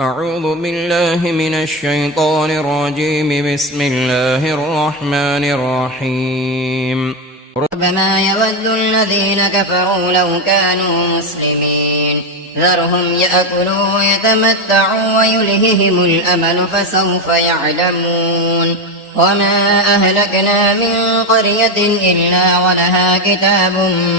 أعوذ بالله من الشيطان الرجيم. بسم الله الرحمن الرحيم. ربما يود الذين كفروا لو كانوا مسلمين ذرهم يأكلوا ويتمتعوا ويلههم الأمل فسوف يعلمون. وما أهلكنا من قرية إلا ولها كتاب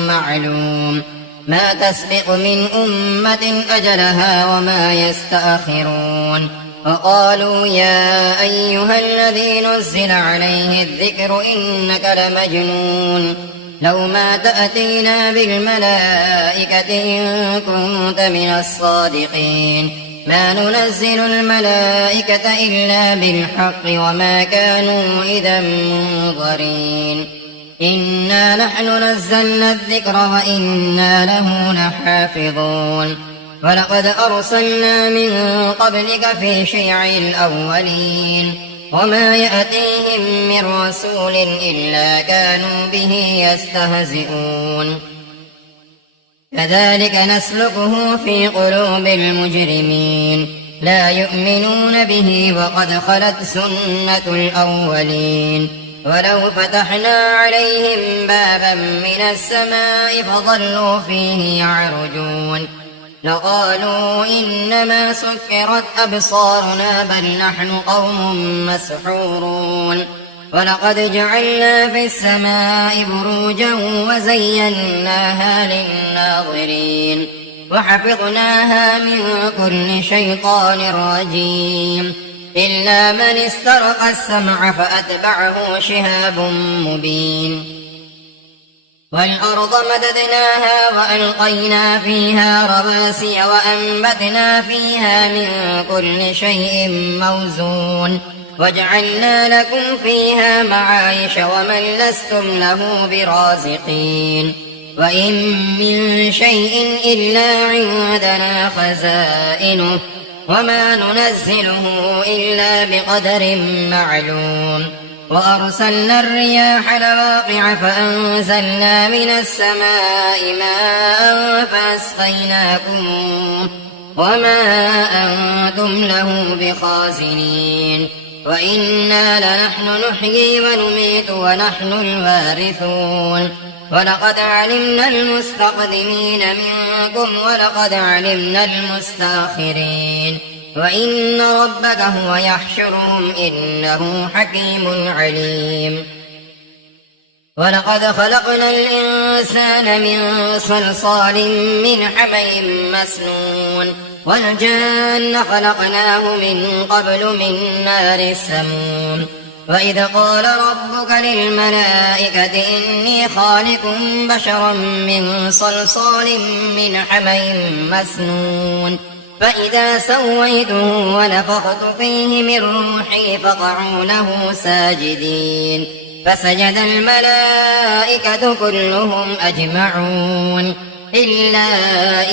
معلوم ما تسبق من أمة أجلها وما يستأخرون. وقالوا يا أيها الذي نزل عليه الذكر إنك لمجنون لو ما تأتينا بالملائكة إن كنت من الصادقين ما ننزل الملائكة إلا بالحق وما كانوا إذا منظرين. إنا نحن نزلنا الذكر وإنا له لحافظون. ولقد أرسلنا من قبلك في شيع الأولين وما يأتيهم من رسول إلا كانوا به يستهزئون. كذلك نسلكه في قلوب المجرمين لا يؤمنون به وقد خلت سنة الأولين. ولو فتحنا عليهم بابا من السماء فظلوا فيه يعرجون لقالوا إنما سكرت أبصارنا بل نحن قوم مسحورون. ولقد جعلنا في السماء بروجا وزيناها للناظرين وحفظناها من كل شيطان رجيم إلا من استرق السمع فأتبعه شهاب مبين. والأرض مددناها وألقينا فيها رواسي وأنبتنا فيها من كل شيء موزون وجعلنا لكم فيها معايش ومن لستم له برازقين. وإن من شيء إلا عندنا خزائنه وما ننزله إلا بقدر معلوم. وأرسلنا الرياح لواقع فأنزلنا من السماء ماء فأسقيناكم وما أنتم له بخازنين. وإنا لنحن نحيي ونميت ونحن الوارثون. ولقد علمنا المستقدمين منكم ولقد علمنا المستأخرين وإن ربك هو يحشرهم إنه حكيم عليم. ولقد خلقنا الإنسان من صلصال من حمإ مسنون والجان خلقناه من قبل من نار السموم. وإذ قال ربك للملائكة إني خالق بشرا من صلصال من حمإ مسنون فإذا سويته ونفخت فيه من روحي فقعوا له ساجدين فسجد الملائكة كلهم أجمعون إلا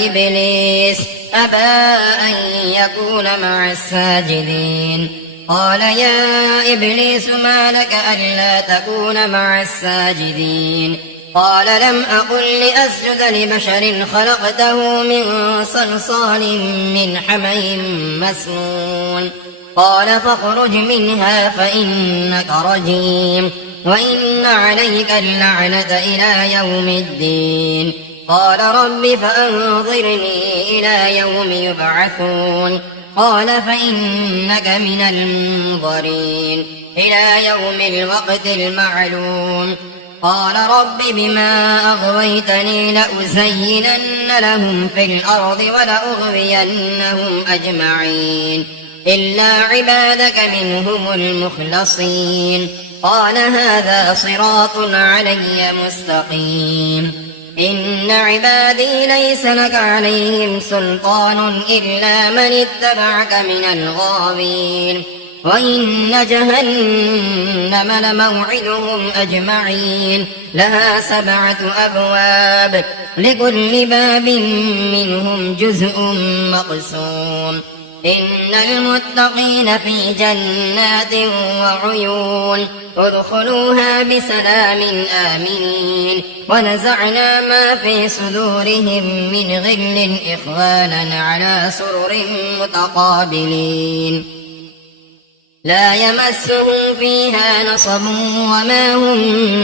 إبليس أبى أن يكون مع الساجدين. قال يا إبليس ما لك ألا تكون مع الساجدين؟ قال لم أقل لأسجد لبشر خلقته من صلصال من حمإ مسنون. قال فاخرج منها فإنك رجيم وإن عليك اللعنة إلى يوم الدين. قال رب فأنظرني إلى يوم يبعثون. قال فإنك من المنظرين إلى يوم الوقت المعلوم. قال رب بما أغويتني لأزينن لهم في الأرض ولأغوينهم أجمعين إلا عبادك منهم المخلصين. قال هذا صراط علي مستقيم. إن عبادي ليس لك عليهم سلطان إلا من اتبعك من الغاوين. وإن جهنم لموعدهم أجمعين لها 7 أبواب لكل باب منهم جزء مقسوم. إن المتقين في جنات وعيون ادخلوها بسلام آمنين ونزعنا ما في صدورهم من غل إخوانا على سرر متقابلين لا يمسهم فيها نصب وما هم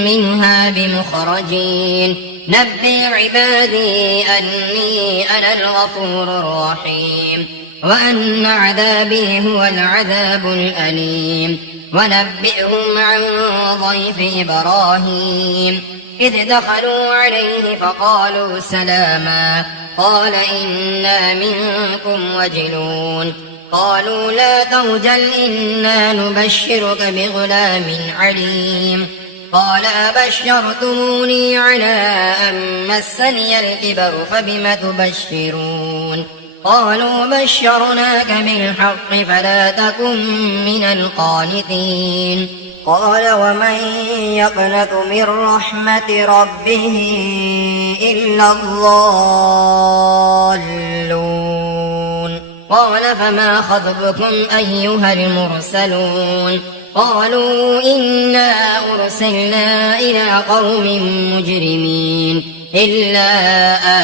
منها بمخرجين نبئ عبادي أني أنا الغفور الرحيم وأن عذابي هو العذاب الأليم ونبئهم عن ضيف إبراهيم إذ دخلوا عليه فقالوا سلاما قال إنا منكم وجلون قالوا لا توجل إنا نبشرك بغلام عليم قال أبشرتموني على أن مسني الكبر فبم تبشرون قالوا بشرناك بالحق فلا تكن من القانتين قال ومن يقنط من رحمة ربه إلا الضالون قال فما خطبكم أيها المرسلون قالوا إنا أرسلنا إلى قوم مجرمين إلا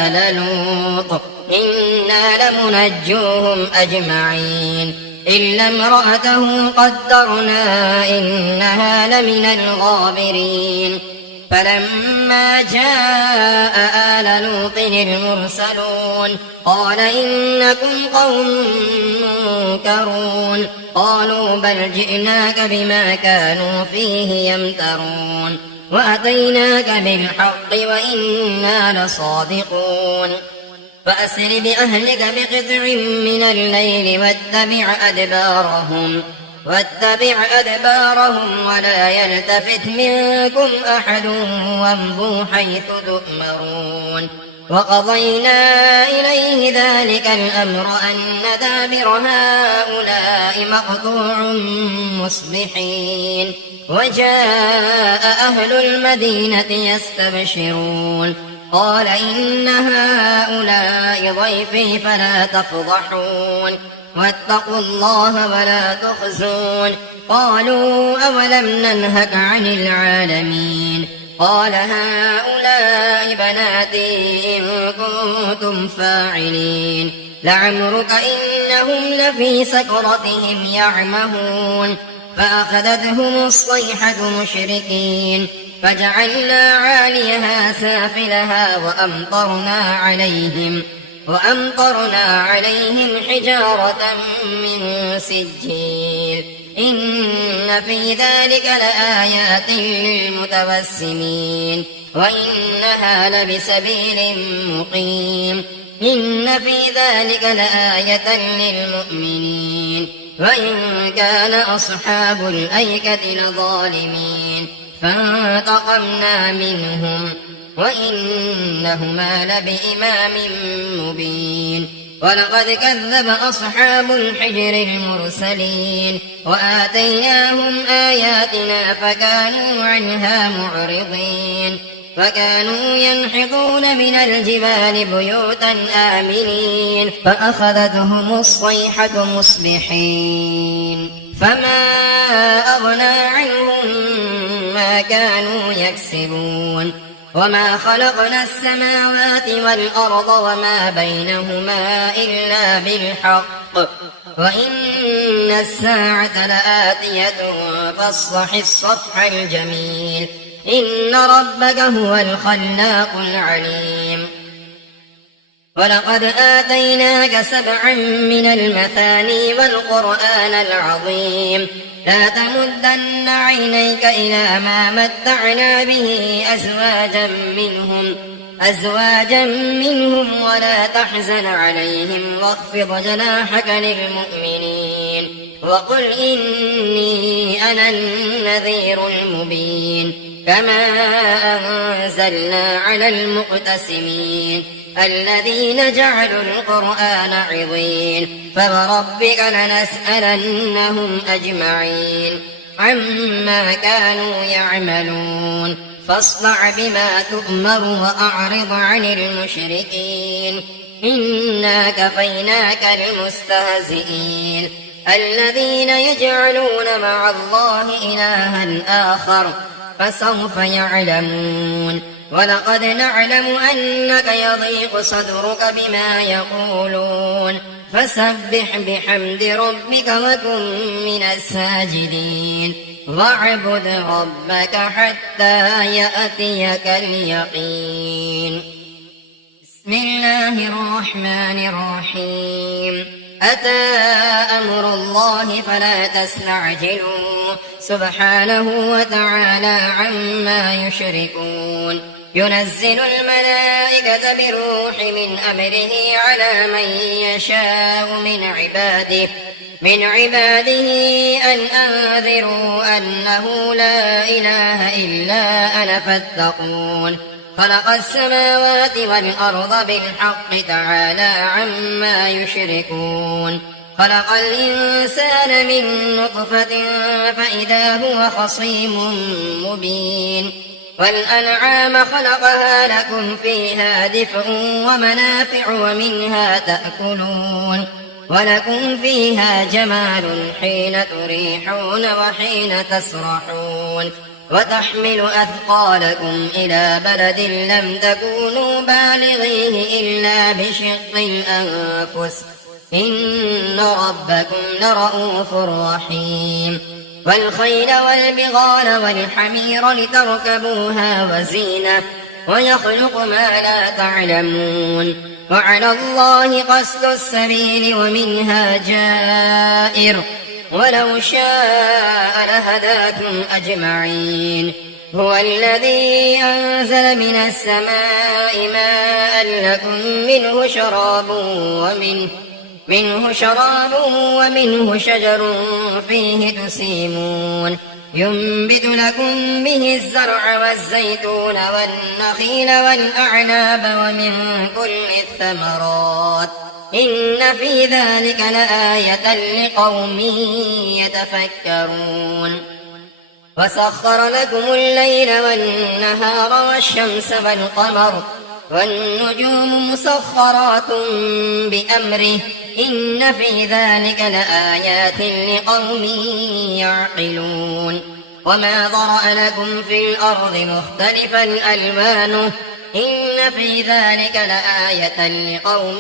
آل لوط إنا لمنجوهم أجمعين إلا امرأته قدرنا إنها لمن الغابرين فلما جاء آل لوط المرسلون قال إنكم قوم منكرون قالوا بل جئناك بما كانوا فيه يمترون وأتيناك بالحق وإنا لصادقون فأسر بأهلك بقطع من الليل واتبع أدبارهم ولا يلتفت منكم أحد وامضوا حيث تؤمرون وقضينا إليه ذلك الأمر أن دابر هؤلاء مقطوع مصبحين وجاء أهل المدينة يستبشرون قال إن هؤلاء ضيفي فلا تفضحون واتقوا الله ولا تخزون قالوا أولم ننهك عن العالمين قال هؤلاء بناتي إن كنتم فاعلين لعمرك إنهم لفي سكرتهم يعمهون فأخذتهم الصيحة مشركين فجعلنا عاليها سافلها وأمطرنا عليهم حجارة من سجيل إن في ذلك لآيات للمتوسمين وإنها لبسبيل مقيم إن في ذلك لآية للمؤمنين وإن كان أصحاب الأيكة لظالمين فانتقمنا منهم وإنهما لبإمام مبين ولقد كذب أصحاب الحجر المرسلين وآتيناهم آياتنا فكانوا عنها معرضين فكانوا ينحطون من الجبال بيوتا آمنين فأخذتهم الصيحة مصبحين فما أغنى عنهم ما كانوا يكسبون وما خلقنا السماوات والأرض وما بينهما إلا بالحق وإن الساعة لآتية فاصفح الصفح الجميل إن ربك هو الخلاق العليم ولقد آتيناك 7 من المثاني والقرآن العظيم لا تمدن عينيك إلى ما متعنا به أزواجا منهم ولا تحزن عليهم واخفض جناحك للمؤمنين وقل إني أنا النذير المبين كما أنزلنا على المقتسمين الذين جعلوا القرآن عضين فوربك لنسألنهم أجمعين عما كانوا يعملون فاصدع بما تؤمر وأعرض عن المشركين إنا كفيناك المستهزئين الذين يجعلون مع الله إلها آخر فسوف يعلمون ولقد نعلم أنك يضيق صدرك بما يقولون فسبح بحمد ربك وكن من الساجدين واعبد ربك حتى يأتيك اليقين. بسم الله الرحمن الرحيم. أتى أمر الله فلا تستعجلوا سبحانه وتعالى عما يشركون. ينزل الملائكة بالروح من أمره على من يشاء من عباده أن أنذروا أنه لا إله إلا أنا فاتقون. خلق السماوات والأرض بالحق تعالى عما يشركون. خلق الإنسان من نطفة فإذا هو خصيم مبين. والأنعام خلقها لكم فيها دفء ومنافع ومنها تأكلون ولكم فيها جمال حين تريحون وحين تسرحون وتحمل أثقالكم إلى بلد لم تكونوا بالغيه إلا بشق الأنفس إن ربكم لرؤوف رحيم. والخيل والبغال والحمير لتركبوها وزينة ويخلق ما لا تعلمون وعلى الله قصد السبيل ومنها جائر ولو شاء لهداكم أجمعين. هو الذي أنزل من السماء ماء لكم منه شراب ومنه شجر فيه تسيمون. ينبت لكم به الزرع والزيتون والنخيل والأعناب ومن كل الثمرات إن في ذلك لآية لقوم يتفكرون. وسخر لكم الليل والنهار والشمس والقمر والنجوم مسخرات بأمره إن في ذلك لآيات لقوم يعقلون. وما ذرأ لكم في الأرض مختلفا ألوانه إن في ذلك لآية لقوم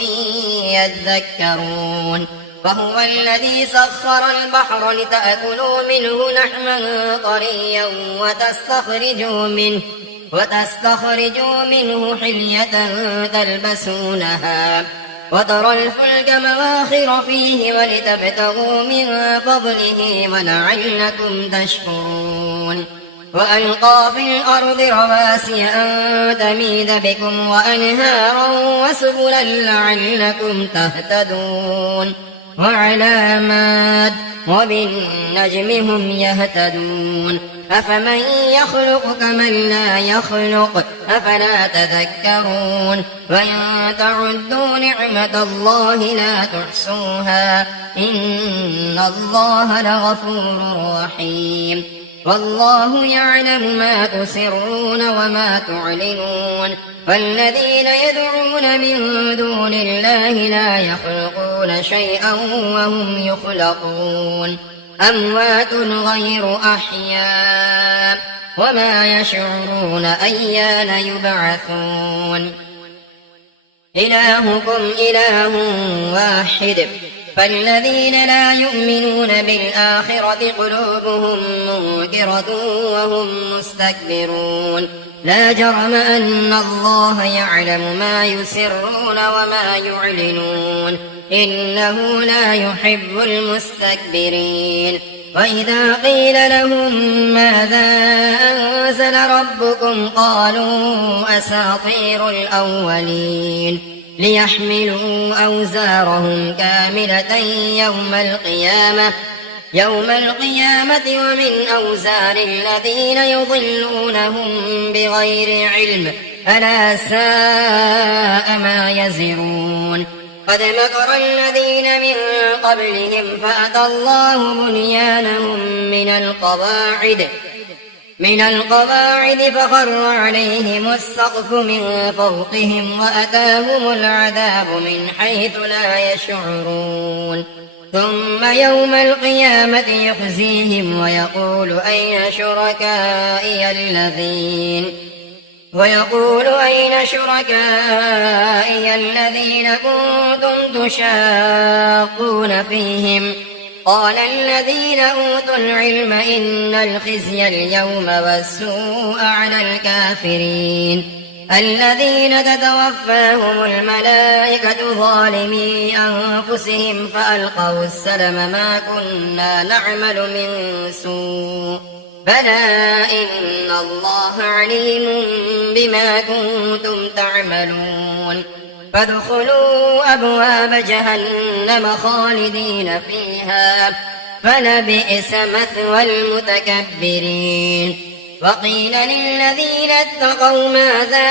يذكرون. وهو الذي سخر البحر لتأكلوا منه لحما طريا وتستخرجوا منه حلية تلبسونها وترى الفلك مواخر فيه ولتبتغوا من فضله ولعلكم تشكرون. وألقى في الأرض رواسي أن تميد بكم وأنهارا وسبلا لعلكم تهتدون وعلامات وبالنجم هم يهتدون. أفمن يخلق كمن لا يخلق أفلا تذكرون. وإن تعدوا نعمة الله لا تحصوها إن الله لغفور رحيم. والله يعلم ما تسرون وما تعلنون. والذين يدعون من دون الله لا يخلقون شيئا وهم يخلقون أموات غير أحياء وما يشعرون أيان يبعثون. إلهكم إله واحد فالذين لا يؤمنون بالآخرة قلوبهم منكرة وهم مستكبرون. لا جرم أن الله يعلم ما يسرون وما يعلنون إنه لا يحب المستكبرين. وإذا قيل لهم ماذا أنزل ربكم قالوا أساطير الأولين ليحملوا أوزارهم كاملة يوم القيامة ومن أوزار الذين يضلونهم بغير علم ألا ساء ما يزرون. قد مكر الذين من قبلهم فأتى الله بنيانهم من القواعد فخر عليهم السقف من فوقهم وأتاهم العذاب من حيث لا يشعرون. ثم يوم القيامة يخزيهم ويقول أين شركائي الذين كنتم تشاقون فيهم قال الذين أوتوا العلم إن الخزي اليوم والسوء على الكافرين الذين تتوفاهم الملائكة ظالمي أنفسهم فألقوا السلم ما كنا نعمل من سوء بلى إن الله عليم بما كنتم تعملون فادخلوا أبواب جهنم خالدين فيها فلبئس مثوى المتكبرين وقيل للذين اتقوا ماذا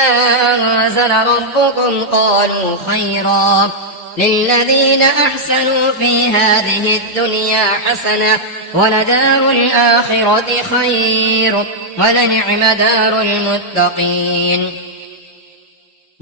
أنزل ربكم قالوا خيرا للذين أحسنوا في هذه الدنيا حسنة ولدار الآخرة خير ولنعم دار المتقين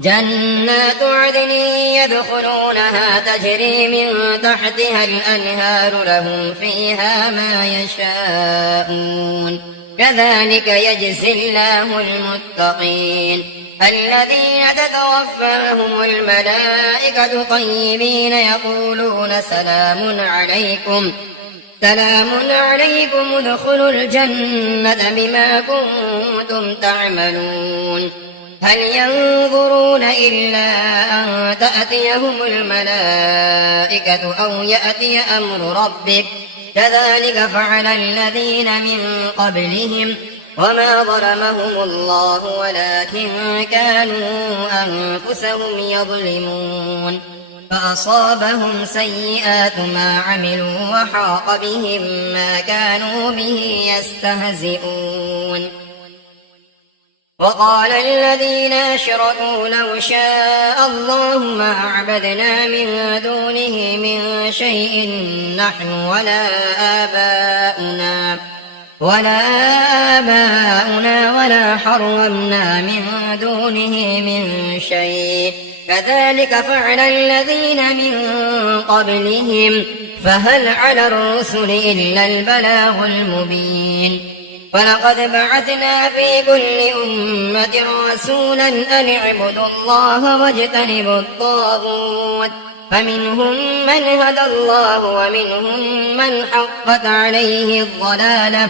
جنات عدن يدخلونها تجري من تحتها الأنهار لهم فيها ما يشاءون كذلك يجزي الله المتقين الذين تتوفاهم الملائكة طيبين يقولون سلام عليكم ادخلوا الجنة بما كنتم تعملون هل ينظرون إلا أن تأتيهم الملائكة أو يأتي أمر ربك كذلك فعل الذين من قبلهم وما ظلمهم الله ولكن كانوا أنفسهم يظلمون فأصابهم سيئات ما عملوا وحاق بهم ما كانوا به يستهزئون وقال الذين أشركوا لو شاء الله ما عبدنا من دونه من شيء نحن ولا آباؤنا ولا حرمنا من دونه من شيء كذلك فعل الذين من قبلهم فهل على الرسل إلا البلاغ المبين ولقد بعثنا في كل أمة رسولا أن اعبدوا الله واجتنبوا الطاغوت فمنهم من هدى الله ومنهم من حقت عليه الضلالة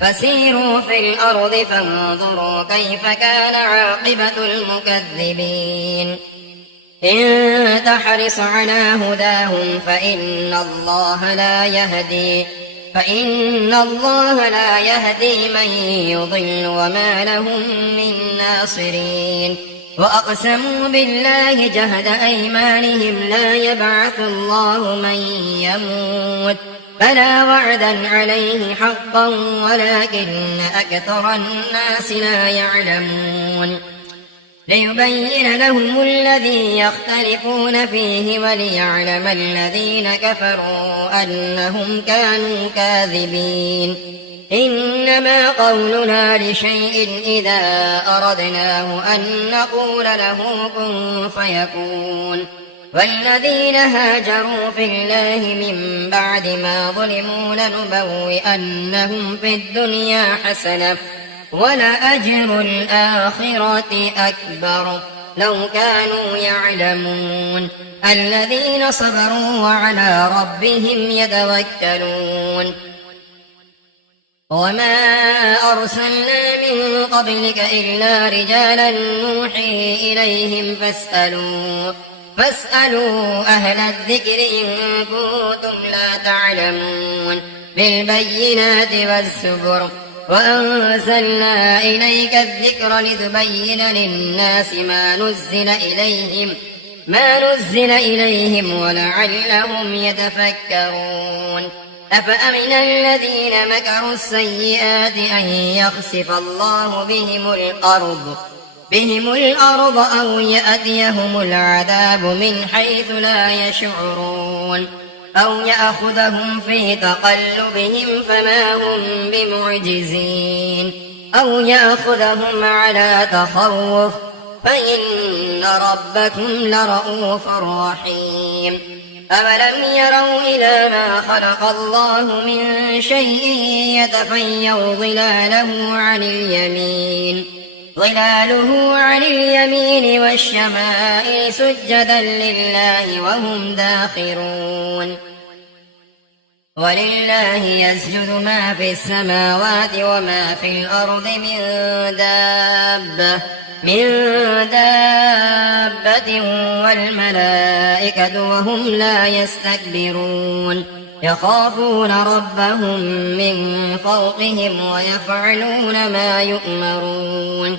فسيروا في الأرض فانظروا كيف كان عاقبة المكذبين إن تحرص على هداهم فإن الله لا يهدي من يضل وما لهم من ناصرين وأقسموا بالله جهد أيمانهم لا يبعث الله من يموت بلى وعدا عليه حقا ولكن أكثر الناس لا يعلمون ليبين لهم الذي يختلفون فيه وليعلم الذين كفروا أنهم كانوا كاذبين إنما قولنا لشيء إذا أردناه أن نقول له كن فيكون والذين هاجروا في الله من بعد ما ظلموا لنبوئنهم في الدنيا حسنة ولأجر الآخرة أكبر لو كانوا يعلمون الذين صبروا وعلى ربهم يتوكلون وما أرسلنا من قبلك إلا رجالا نوحي إليهم فاسألوا أهل الذكر إن كنتم لا تعلمون بالبينات والزبر وأنزلنا إليك الذكر لتبين للناس ما نزل إليهم ولعلهم يتفكرون أفأمن الذين مكروا السيئات أن يخسف الله بهم الأرض أو يأتيهم العذاب من حيث لا يشعرون أو يأخذهم في تقلبهم فما هم بمعجزين أو يأخذهم على تخوف فإن ربكم لرؤوف رحيم أولم يروا إلى ما خلق الله من شيء يتفيأ ظلاله عن اليمين والشمائل سجدا لله وهم داخرون ولله يسجد ما في السماوات وما في الأرض من دابة والملائكة وهم لا يستكبرون يخافون ربهم من فوقهم ويفعلون ما يؤمرون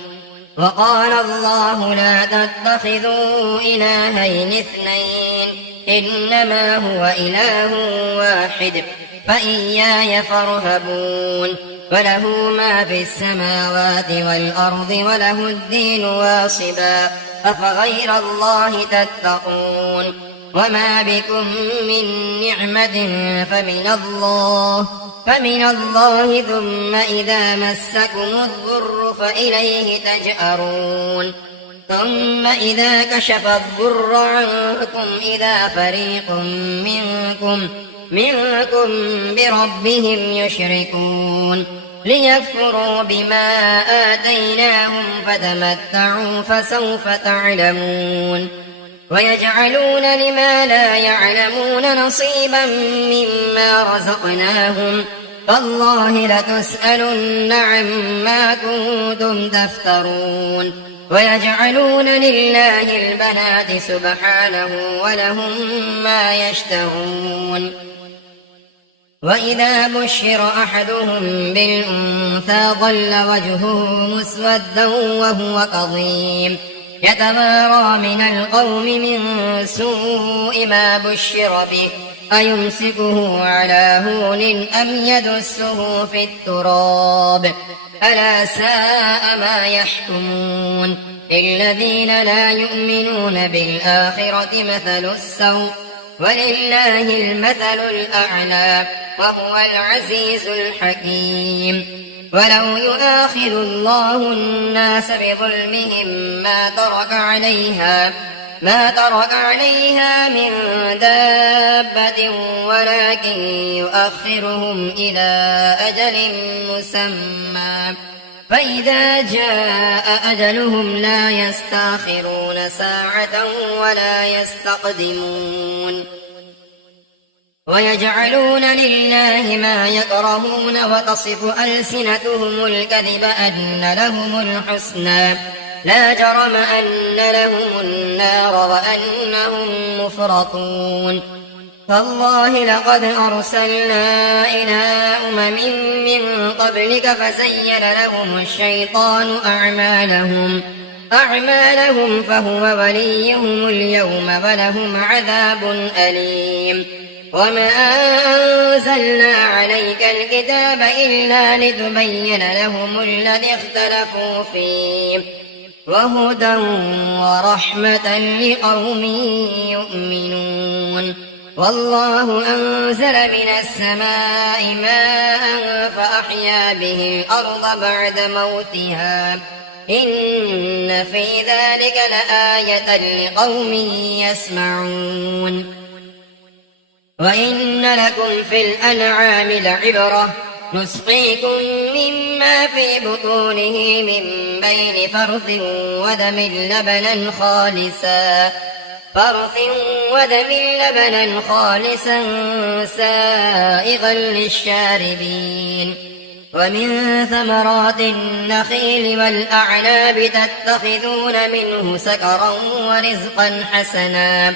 وقال الله لا تتخذوا إلهين اثنين إنما هو إله واحد فإياي فارهبون وله ما في السماوات والأرض وله الدين واصبا أفغير الله تتقون وما بكم من نعمة فمن الله ثم إذا مسكم الضر فإليه تجأرون ثم إذا كشف الضر عنكم إذا فريق منكم بربهم يشركون ليكفروا بما آتيناهم فتمتعوا فسوف تعلمون ويجعلون لما لا يعلمون نصيبا مما رزقناهم تالله لتسألن عما كنتم تفترون ويجعلون لله البنات سبحانه ولهم ما يشتهون وإذا بشر أحدهم بالأنثى ظل وجهه مسودا وهو كظيم يتوارى من القوم من سوء ما بشر به أيمسكه على هون أم يدسه في التراب ألا ساء ما يحكمون للذين لا يؤمنون بالآخرة مثل السوء ولله المثل الأعلى وهو العزيز الحكيم ولو يؤاخذ الله الناس بظلمهم ما ترك عليها من دابة ولكن يؤخرهم إلى أجل مسمى فإذا جاء أجلهم لا يستأخرون ساعة ولا يستقدمون ويجعلون لله ما يكرهون وتصف ألسنتهم الكذب أن لهم الحسنى لا جرم أن لهم النار وأنهم مفرطون تالله لقد أرسلنا إلى من قبلك فزين لهم الشيطان أعمالهم فهو وليهم اليوم ولهم عذاب أليم وما أنزلنا عليك الكتاب إلا لتبين لهم الذي اختلفوا فيه وهدى ورحمة لقوم يؤمنون والله أنزل من السماء ماء فأحيا به الأرض بعد موتها إن في ذلك لآية لقوم يسمعون وإن لكم في الأنعام لعبرة نسقيكم مما في بطونه من بين فرث ودم لبنا خالصا سائغا للشاربين ومن ثمرات النخيل والأعناب تتخذون منه سكرا ورزقا حسنا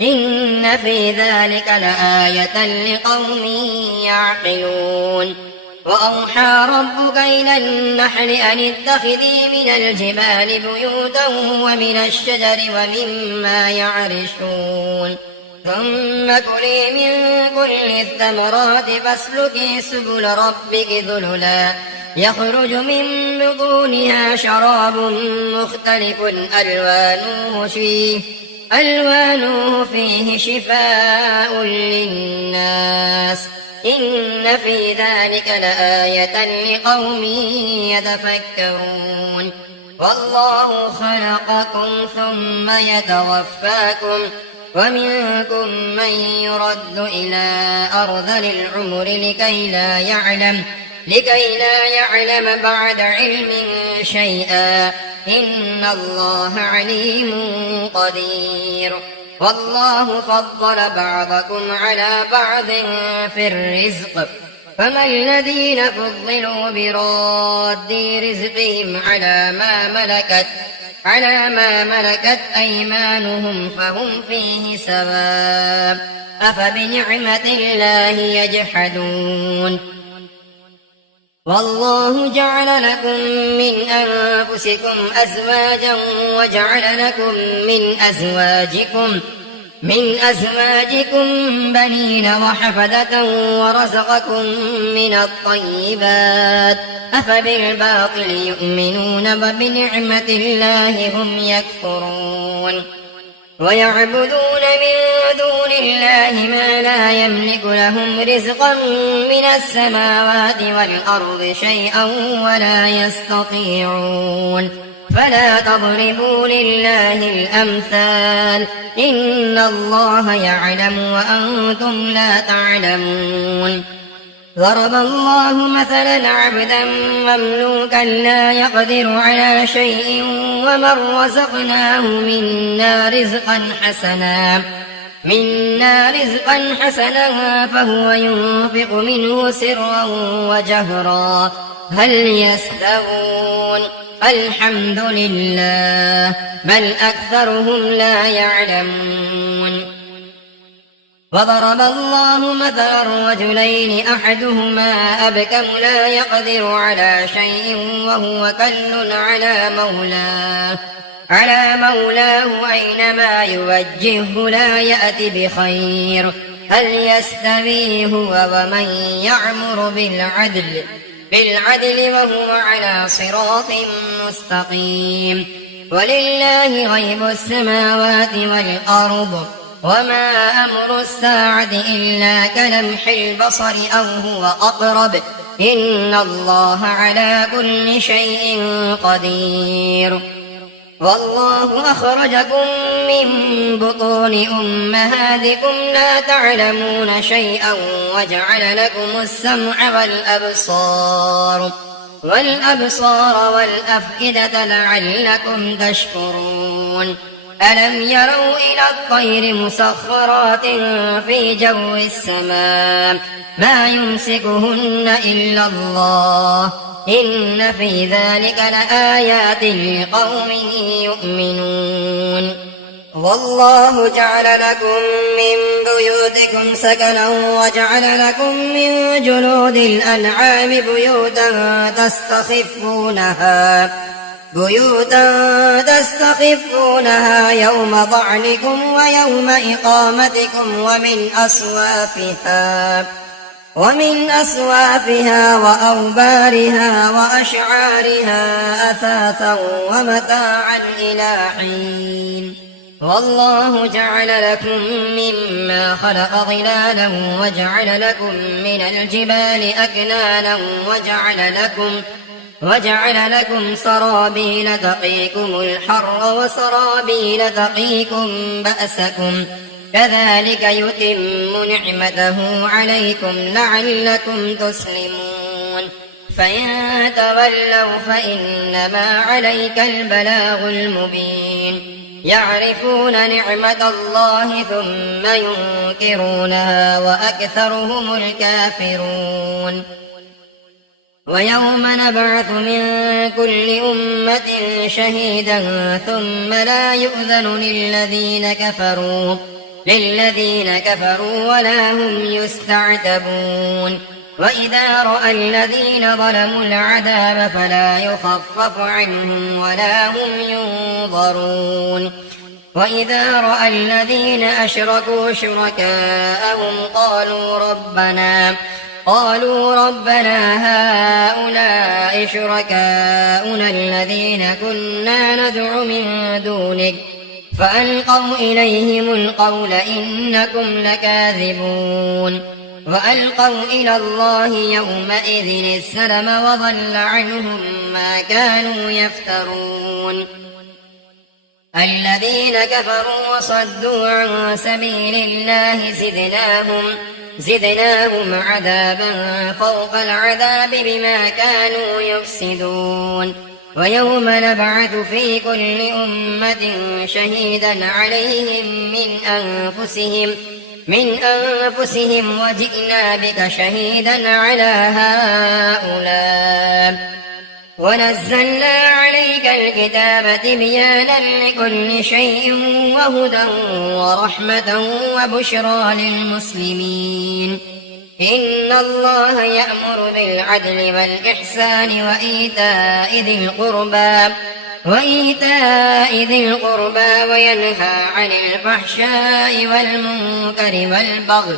إن في ذلك لآية لقوم يعقلون وأوحى ربك إلى النحل أن اتخذي من الجبال بيوتا ومن الشجر ومما يعرشون ثم كلي من كل الثمرات فاسلكي سبل ربك ذللا يخرج من بطونها شراب مختلف ألوانه فيه شفاء للناس إن في ذلك لآية لقوم يتفكرون والله خلقكم ثم يتوفاكم ومنكم من يرد إلى أرذل العمر لكي لا يعلم بعد علم شيئا إن الله عليم قدير والله فضل بعضكم على بعض في الرزق فما الذين فضلوا براد رزقهم على ما ملكت أيمانهم فهم فيه سواء أفبنعمة الله يجحدون والله جعل لكم من أنفسكم أزواجا وجعل لكم من أزواجكم بنين وحفدة ورزقكم من الطيبات أفبالباطل يؤمنون وبنعمة الله هم يكفرون ويعبدون من دون الله ما لا يملك لهم رزقا من السماوات والأرض شيئا ولا يستطيعون فلا تضربوا لله الأمثال إن الله يعلم وأنتم لا تعلمون ضرب الله مثلا عبدا مملوكا لا يقدر على شيء ومن رزقناه منا رزقا حسنا فهو ينفق منه سرا وجهرا هل يستوون الحمد لله بل أكثرهم لا يعلمون وضرب الله مثلا رجلين أحدهما أبكم لا يقدر على شيء وهو كل على مولاه أينما يوجهه لا يأت بخير هل يستوي هو ومن يعمر بالعدل وهو على صراط مستقيم ولله غيب السماوات والأرض وما أمر الساعة إلا كلمح البصر أو هو أقرب إن الله على كل شيء قدير والله أخرجكم من بطون أمهاتكم لا تعلمون شيئا وجعل لكم السمع والأبصار والأفئدة لعلكم تشكرون ألم يروا إلى الطير مسخرات في جو السماء ما يمسكهن إلا الله إن في ذلك لآيات لقوم يؤمنون والله جعل لكم من بيوتكم سكنا وجعل لكم من جلود الأنعام بيوتا تستخفونها يوم ضعنكم ويوم إقامتكم ومن أصوافها وأوبارها وأشعارها أثاثا ومتاعا إلى حين والله جعل لكم مما خلق ظلالا وجعل لكم من الجبال أكنانا وجعل لكم سرابيل تقيكم الحر وسرابيل تقيكم بأسكم كذلك يتم نعمته عليكم لعلكم تسلمون فإن تولوا فإنما عليك البلاغ المبين يعرفون نعمة الله ثم ينكرونها وأكثرهم الكافرون ويوم نبعث من كل أمة شهيدا ثم لا يؤذن للذين كفروا ولا هم يستعتبون وإذا رأى الذين ظلموا العذاب فلا يخفف عنهم ولا هم ينظرون وإذا رأى الذين أشركوا شركاءهم قالوا ربنا هؤلاء شركاؤنا الذين كنا ندعو من دونك فألقوا إليهم القول إنكم لكاذبون وألقوا إلى الله يومئذ السلم وضل عنهم ما كانوا يفترون الذين كفروا وصدوا عن سبيل الله زدناهم عذابا فوق العذاب بما كانوا يفسدون ويوم نبعث في كل أمة شهيدا عليهم من أنفسهم وجئنا بك شهيدا على هؤلاء ونزلنا عليك الكتاب تبيانا لكل شيء وهدى ورحمة وبشرى للمسلمين إن الله يأمر بالعدل والإحسان وإيتاء ذي القربى وينهى عن الفحشاء والمنكر والبغي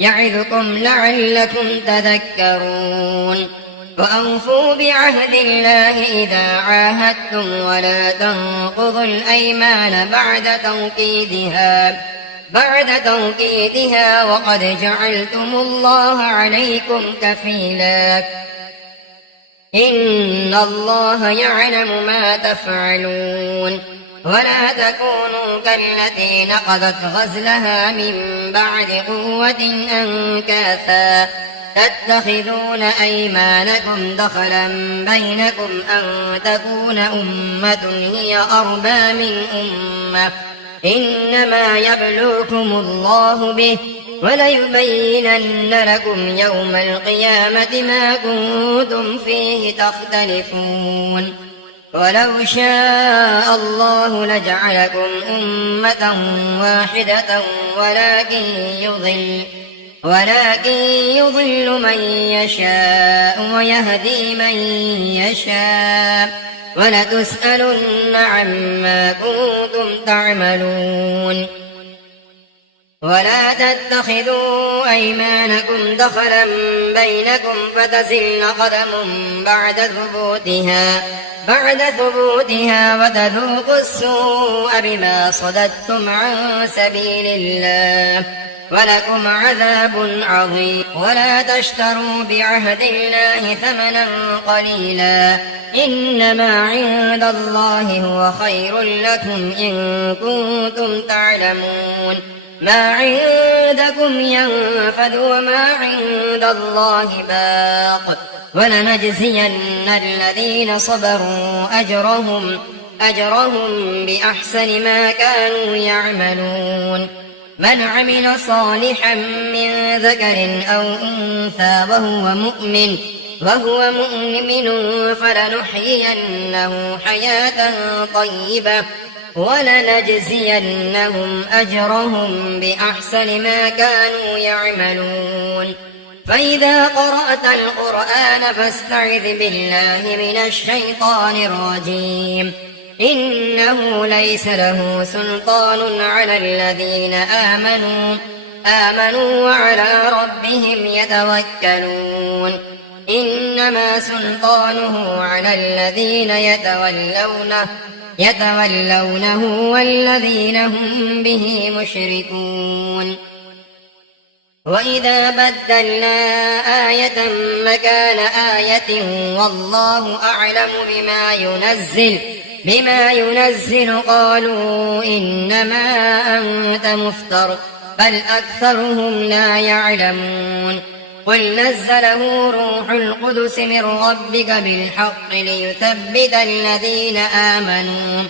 يعظكم لعلكم تذكرون وأوفوا بعهد الله إذا عاهدتم ولا تنقضوا الأيمان بعد توكيدها وقد جعلتم الله عليكم كفيلا إن الله يعلم ما تفعلون ولا تكونوا كالتي نقضت غزلها من بعد قوة أنكاثا تتخذون أيمانكم دخلا بينكم أن تكون أمة هي أربى من أمة إنما يبلوكم الله به وليبينن لكم يوم القيامة ما كنتم فيه تختلفون ولو شاء الله لجعلكم أمة واحدة ولكن يضل من يشاء ويهدي من يشاء ولتسألن عما كنتم تعملون ولا تتخذوا أيمانكم دخلا بينكم فتزل قدم بعد ثبوتها وتذوقوا السوء بما صددتم عن سبيل الله ولكم عذاب عظيم ولا تشتروا بعهد الله ثمنا قليلا إنما عند الله هو خير لكم إن كنتم تعلمون ما عندكم ينفد وما عند الله باق ولنجزين الذين صبروا أجرهم بأحسن ما كانوا يعملون من عمل صالحا من ذكر أو أنثى وهو مؤمن فلنحيينه حياة طيبة ولنجزينهم أجرهم بأحسن ما كانوا يعملون فإذا قرأت القرآن فاستعذ بالله من الشيطان الرجيم إنه ليس له سلطان على الذين آمنوا وعلى ربهم يتوكلون إنما سلطانه على الذين يتولونه والذين هم به مشركون وإذا بدلنا آية مكان آية والله أعلم بما ينزل قالوا إنما أنت مفتر بل أكثرهم لا يعلمون قل نزله روح القدس من ربك بالحق ليثبت الذين آمنوا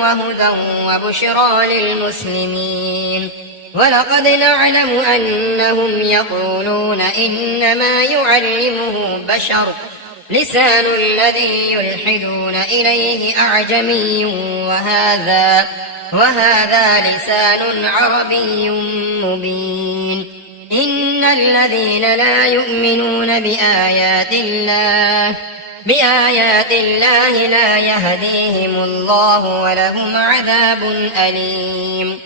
وهدى وبشرى للمسلمين ولقد نعلم أنهم يقولون إنما يعلمه بشر لسان الذي يلحدون إليه أعجمي وهذا لسان عربي مبين إن الذين لا يؤمنون بآيات الله لا يهديهم الله ولهم عذاب أليم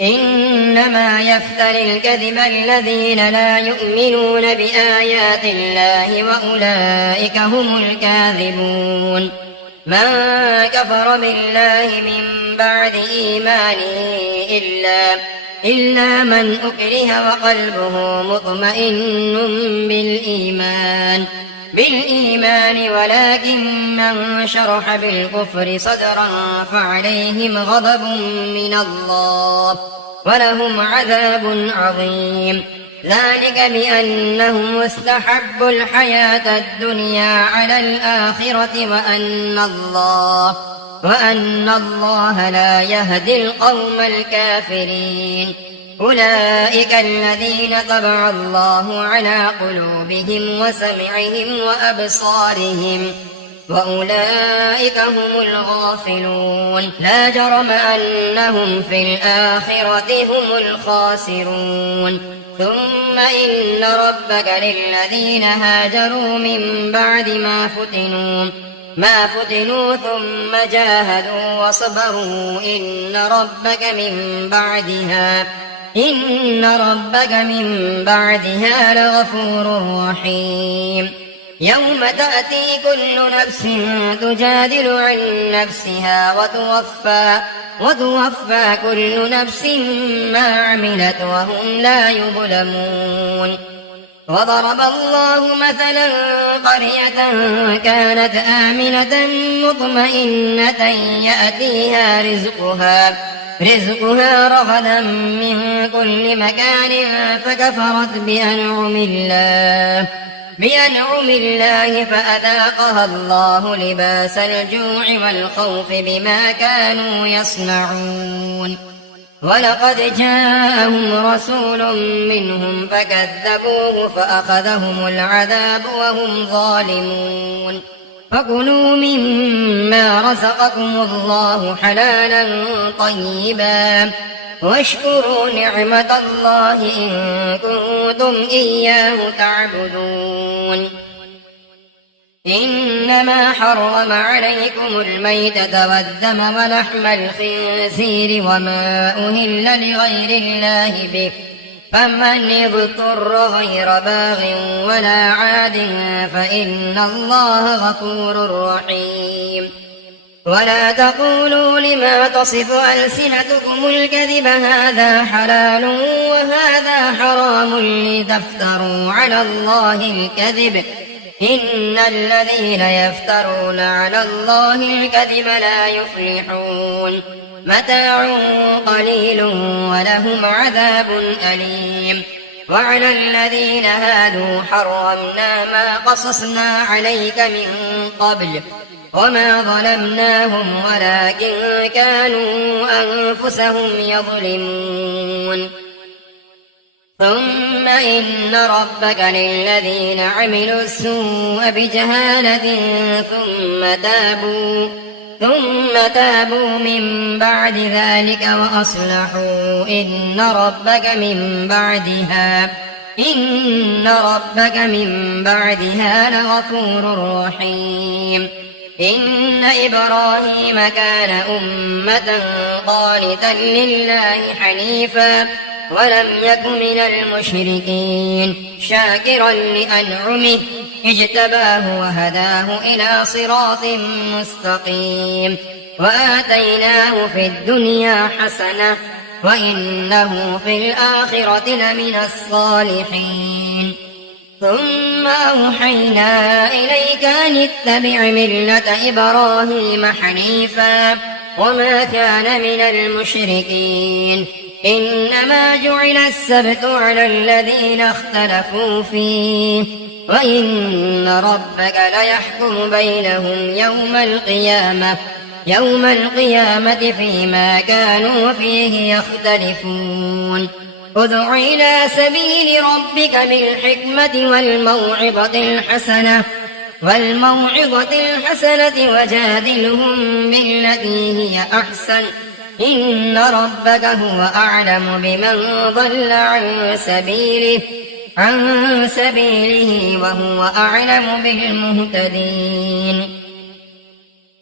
إنما يفتري الكذب الذين لا يؤمنون بآيات الله وأولئك هم الكاذبون من كفر بالله من بعد إيمانه إلا من أكره وقلبه مطمئن بالإيمان بالإيمان ولكن من شرح بالكفر صدرا فعليهم غضب من الله ولهم عذاب عظيم ذلك بأنهم استحبوا الحياة الدنيا على الآخرة وأن الله لا يهدي القوم الكافرين أولئك الذين طبع الله على قلوبهم وسمعهم وأبصارهم وأولئك هم الغافلون لا جرم أنهم في الآخرة هم الخاسرون ثم إن ربك للذين هاجروا من بعد ما فتنوا ثم جاهدوا وصبروا إن ربك من بعدها لغفور رحيم يوم تأتي كل نفس تجادل عن نفسها وتوفى كل نفس ما عملت وهم لا يظلمون وضرب الله مثلا قرية كانت آمنة مطمئنة يأتيها رزقها رغدا من كل مكان فكفرت بأنعم الله فأذاقها الله لباس الجوع والخوف بما كانوا يصنعون ولقد جاءهم رسول منهم فكذبوه فأخذهم العذاب وهم ظالمون فكلوا مما رزقكم الله حلالا طيبا واشكروا نعمة الله إن كنتم إياه تعبدون إنما حرم عليكم الميتة والدم ولحم الخنزير وما أهل لغير الله به فمن اضطر غير باغ ولا عاد فإن الله غفور رحيم ولا تقولوا لما تصف ألسنتكم الكذب هذا حلال وهذا حرام لتفتروا على الله الكذب إن الذين يفترون على الله الكذب لا يفلحون متاع قليل ولهم عذاب أليم وعلى الذين هادوا حرمنا ما قصصنا عليك من قبل وما ظلمناهم ولكن كانوا أنفسهم يظلمون ثم إن ربك للذين عملوا السوء بجهالة ثم تابوا من بعد ذلك وأصلحوا إن ربك من بعدها لغفور رحيم إن إبراهيم كان أمة قانتا لله حنيفا ولم يك من المشركين شاكرا لأنعمه اجتباه وهداه إلى صراط مستقيم وآتيناه في الدنيا حسنة وإنه في الآخرة لمن الصالحين ثم أوحينا إليك أن اتبع ملة إبراهيم حنيفا وما كان من المشركين إنما جعل السبت على الذين اختلفوا فيه وإن ربك ليحكم بينهم يوم القيامة فيما كانوا فيه يختلفون ادع إلى سبيل ربك بالحكمة والموعظة الحسنة وجادلهم بالتي هي أحسن إن ربك هو أعلم بمن ضل عن سبيله وهو أعلم بالمهتدين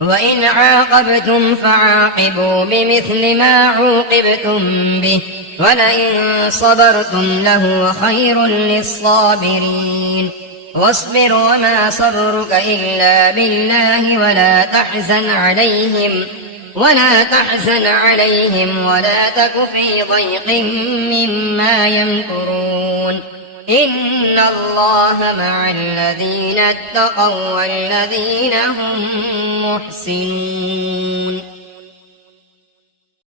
وإن عاقبتم فعاقبوا بمثل ما عوقبتم به ولئن صبرتم لهو خير للصابرين واصبر وما صبرك إلا بالله ولا تحزن عليهم ولا تك في ضيق مما يمكرون إن الله مع الذين اتقوا والذين هم محسنون